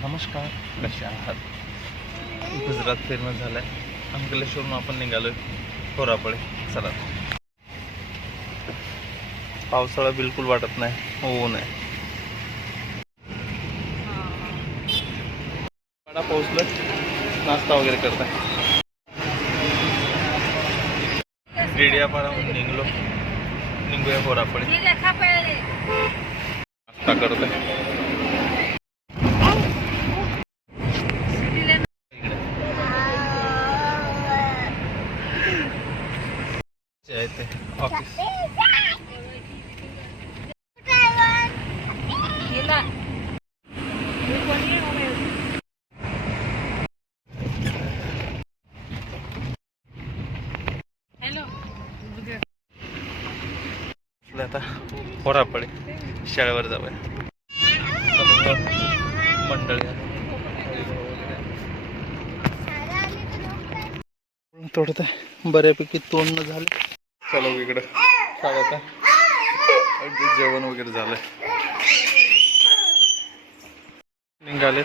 नमस्कार. कसे आहात? गुजरात फिरणं झालं आहे अंकलेश्वरून आपण निघालो आहे होरापळे चला. पावसाळा बिलकुल वाटत नाही. ऊन आहे वाडा पोहोचलं नाश्ता वगैरे करताय. रेडियापाड्याहून निघलो. निघूया होरापळे नाश्ता करतोय. आहे ऑफिस आता शाळेवर जाऊया. मंडळी आहे बऱ्यापैकी तोडणं झालं. चला इकडं काय आता? अगदी जेवण वगैरे झालंय. निघालेत.